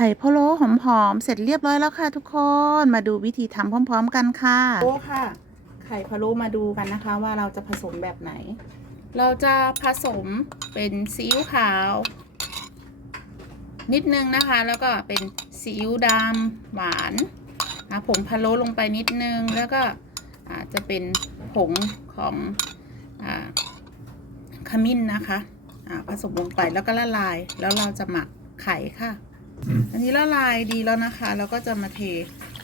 ไข่พะโล้หอมๆ เสร็จเรียบร้อยแล้วค่ะทุกคน มาดูวิธีทำพร้อม ๆ กันค่ะโอ้ค่ะ ไข่พะโล้มาดูกันนะคะ ว่าเราจะผสมแบบไหน เราจะผสมเป็นซีอิ๊วขาว นิดนึงนะคะ แล้วก็เป็นซีอิ๊วดำหวานอะผงพะโล้ลงไปนิดนึง แล้วก็อาจจะเป็นผงของอขมิ้นนะคะอ่าผสมลงไปแล้วก็ละลาย แล้วเราจะหมักไข่ค่ะ อันนี้ละลายดีแล้วนะคะเราก็จะมาเท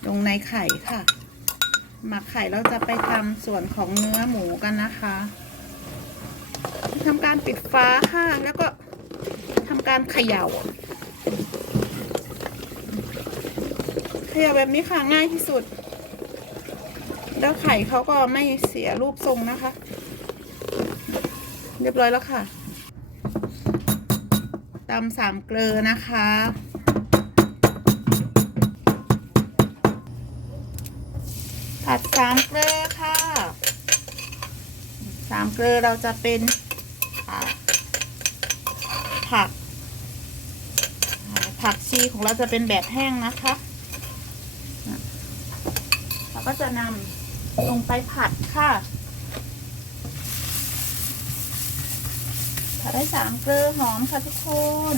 ลงในไข่ค่ะ หมักไข่เราจะไปทำส่วนของเนื้อหมูกันนะคะทำการปิดฟ้าค่ะแล้วก็ทำการเขย่าเขย่าแบบนี้ค่ะง่ายที่สุด แล้วไข่เขาก็ไม่เสียรูปทรงนะคะ เรียบร้อยแล้วค่ะตำสามเกลือนะคะ ผัดสามเกลือค่ะสามเกลือเราจะเป็นผัก ผักชีของเราจะเป็นแบบแห้งนะคะ เราก็จะนำลงไปผัดค่ะ ผัดได้สามเกลือหอมค่ะทุกคน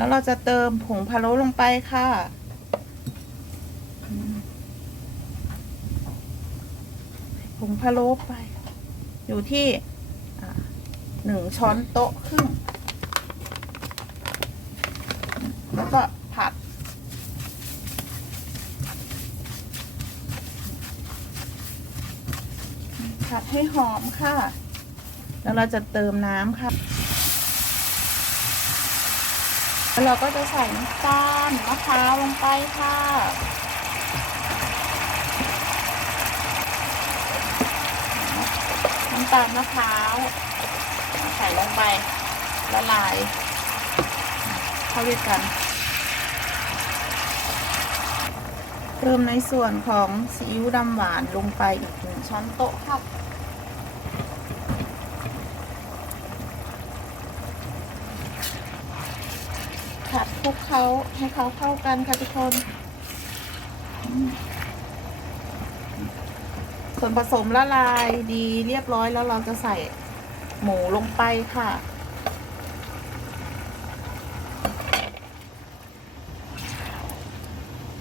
แล้วเราจะเติมผงพะโล้ลงไปค่ะ ผงพะโล้ไป อยู่ที่หนึ่งช้อนโต๊ะครึ่ง แล้วก็ผัด ผัดให้หอมค่ะ แล้วเราจะเติมน้ำค่ะ เราก็จะใส่น้ำตาลมะพร้าวลงไปค่ะ น้ำตาลมะพร้าวใส่ลงไปละลายเข้าด้วยกันเติมในส่วนของซีอิ๊วดำหวานลงไปอีกหนึ่งช้อนโต๊ะครับ ผัด คลุกเขาให้เขาเข้ากันค่ะทุกคน ส่วนผสมละลายดีเรียบร้อยแล้วเราจะใส่หมูลงไปค่ะ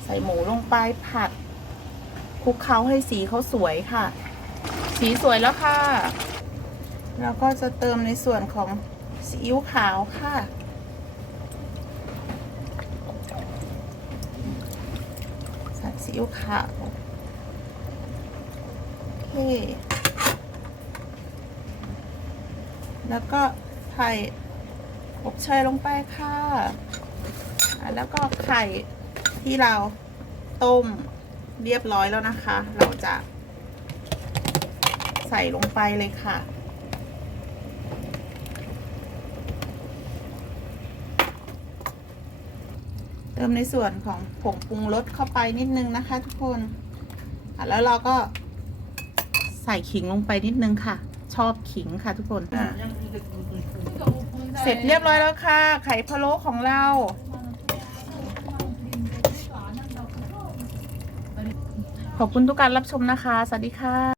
ใส่หมูลงไปผัดคลุกเคล้าให้สีเขาสวยค่ะ สีสวยแล้วค่ะ แล้วก็จะเติมในส่วนของซีอิ๊วขาวค่ะ ใส่ ซีอิ๊วขาวโอเค แล้วก็ไข่อบเชยลงไปค่ะอะ แล้วก็ไข่ที่เราต้มเรียบร้อยแล้วนะคะ เราจะใส่ลงไปเลยค่ะ ติมในส่วนของผงปรุงรสเข้าไปนิดนึงนะคะ ทุกคนแล้วเราก็ใส่ขิงลงไปนิดนึงค่ะ ชอบขิงค่ะทุกคนเสร็จเรียบร้อยแล้วค่ะ ไข่พะโล้ของเราขอบคุณทุกการรับชมนะคะ สวัสดีค่ะ